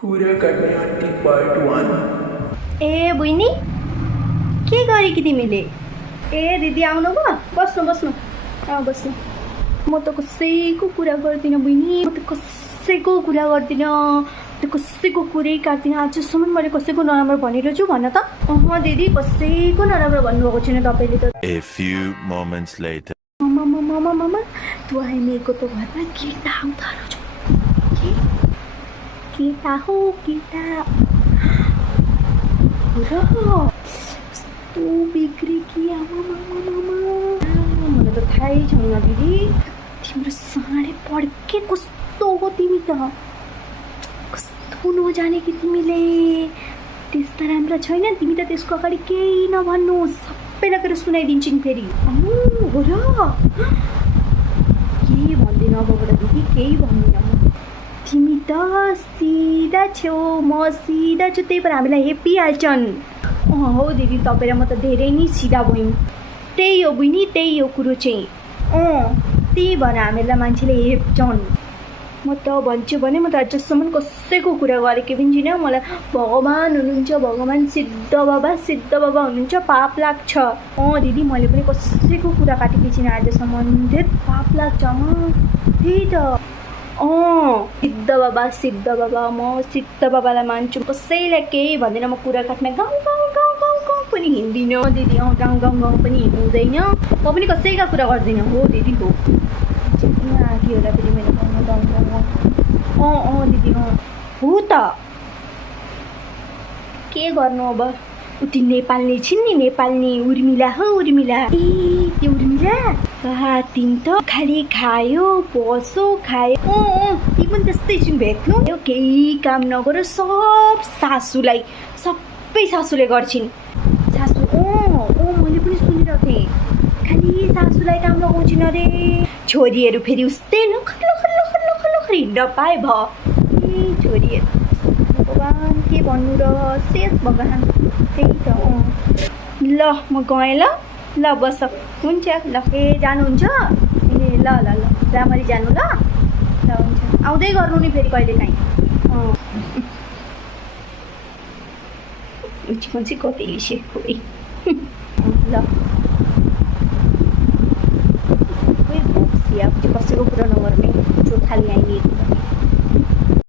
कुरा काट्ने aunty part 1। ए बहिनी के गरेकी तिमीले? ए दिदी आउनु भयो, बस्नु बस्नु बस्नु। म त कसैको कुरा गर्दिनँ बहिनी, म त कसैको कुरा गर्दिनँ, कसैको कुरै काट्दिनँ। आजसम्म मैले कसैको नराम्रो भनेर छु भन त? दिदी कसैको नराम्रो भन्नुभएको छैन तपाईँले त। A few moments later. मामा तँ हामीको त घरमा केटा आउँदा रहेछ। केटा हो केटा र कस्तो बिग्री कि मलाई त थाहै छैन दिदी। तिम्रो साँडे पड्के कस्तो हो तिमी त, कस्तो नजाने कि तिमीले। त्यस्ता राम्रा छैन तिमी त। त्यसको अगाडि केही नभन्नु, सबै लगेर सुनाइदिन्छु नि फेरि। हो र केही भन्दिनँ अबबाट दिदी, केही भन्दिनँ म। तिमी त सिधा छेउ, म सिधा छु, त्यही भएर हामीलाई हेपिहाल्छन्। हो दिदी तपाईँ र म त धेरै नै सिधा भयौँ। त्यही हो बहिनी, त्यही हो कुरो चाहिँ। त्यही भएर हामीलाई मान्छेले हेप्छन्। म त भन्छु भने म त आजसम्म कसैको कुरा गरेको पनि छैन। मलाई भगवान् हुनुहुन्छ, भगवान् सिद्ध बाबा हुनुहुन्छ, पाप लाग्छ। दिदी मैले पनि कसैको कुरा काटेको छैन आजसम्म। धेरै पाप लाग्छ। त्यही त सिद्ध बाबा म सिद्ध बाबालाई मान्छु। कसैलाई केही भन्दैन म। कुरा काट्न गाउँ पनि हिँड्दिनँ दिदी। गाउँ पनि हिँड्नु हुँदैन। म पनि कसैका कुरा गर्दिनँ। हो दिदी हो। आगे होला फेरि मेरो गाउँ दिदी हो त। के गर्नु अब? उति नेपालनी छिन् नि, नेपालनी उर्मिला हो उर्मिला। ए त्यो उर्मिला तिमी त खालि खायो बसो खायो। ती पनि त्यस्तै छिन् भेट्नु। यो केही काम नगर, सब सासूलाई, सबै सासूले गर्छिन्। सासू मैले पनि सुनिरहेको थिएँ, खालि सासूलाई काम लगाउँछिन् अरे। छोरीहरू फेरि उस्तै लखर हिँड्न पाए भयो। ए छोरीहरू भगवान् के भन्नु र, शेष भगवान्। त्यही त ल म गएँ ल। ल बस हुन्छ ल। ए जानुहुन्छ? ए ल राम्ररी जानु ल। ल हुन्छ, आउँदै गर्नु नि फेरि कहिले काहीँ। उची कतै लिसे ल। कसैको कुरा नगर्ने, चोट खालि आइदिएको।